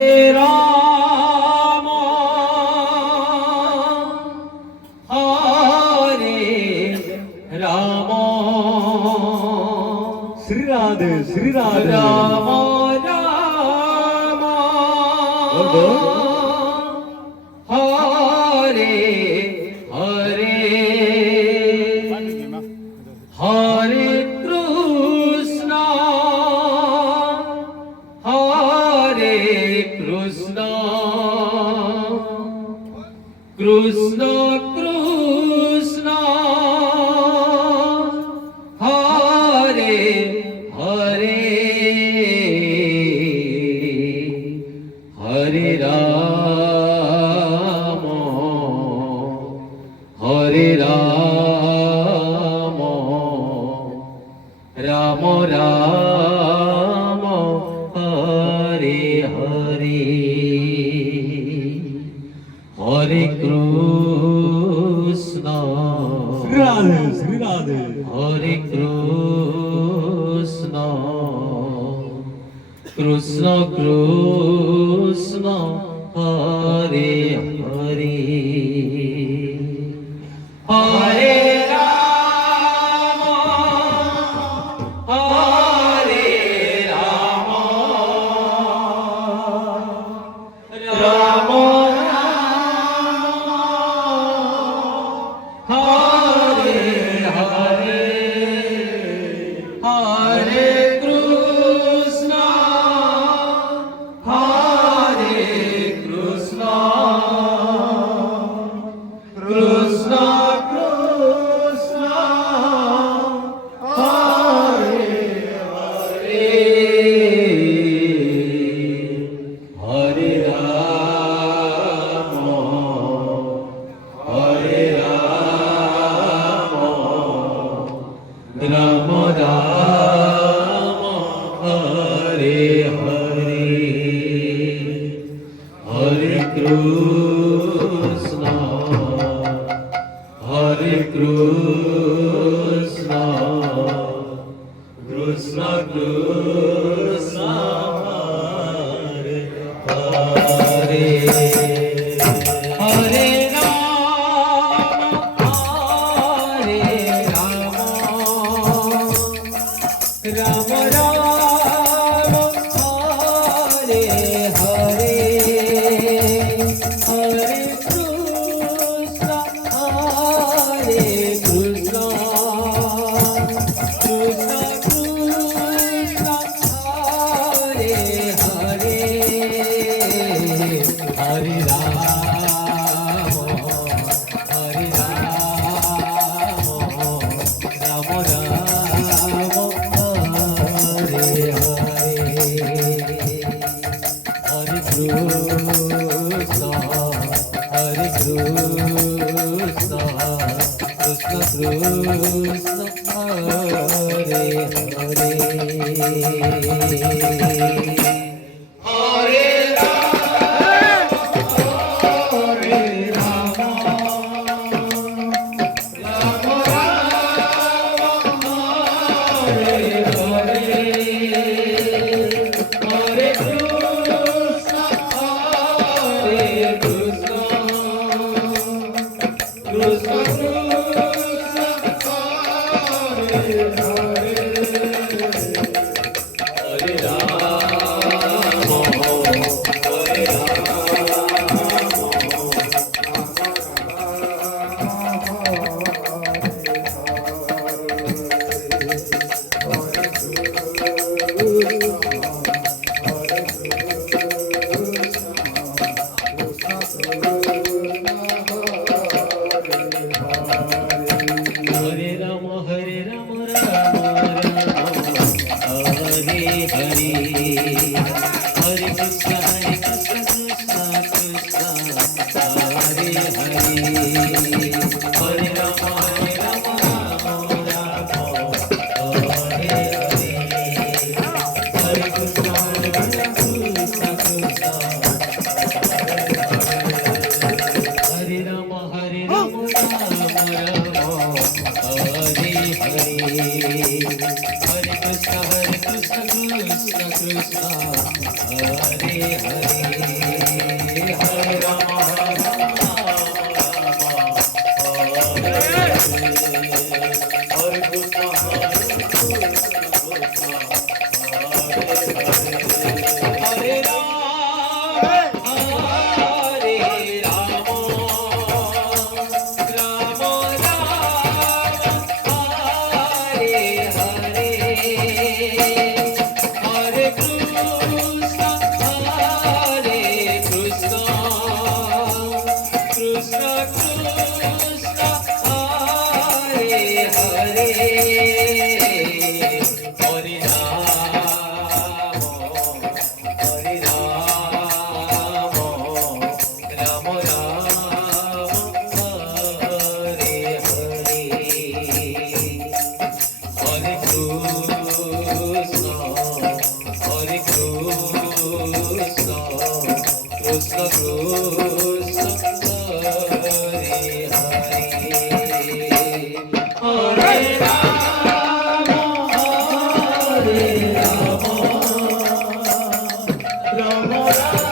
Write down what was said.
Ram Hare Ram Shri Radhe Ram Ram Hare Hare Hare Krishna Hare Krishna Krishna Krishna Hare Hare Hare Ram Ram Ram Hare Hare Hare Krishna Shri Radhe Hare Krishna Krishna Krishna Hare Hare Hare Ram Hare Ram Ram Hare Hare Hare Krishna Krishna Krishna Hare Hare Hare Ram Ram Ram Hare Hare Hare Krishna Krishna Krishna Hare Hare Hare Ram Ram Ram Hare Hare Hare Krishna Krishna Krishna Hare Hare Hare Ram Ram Ram Hare Hare Hare Krishna Krishna Krishna Hare Hare Hare Hare Hare Rama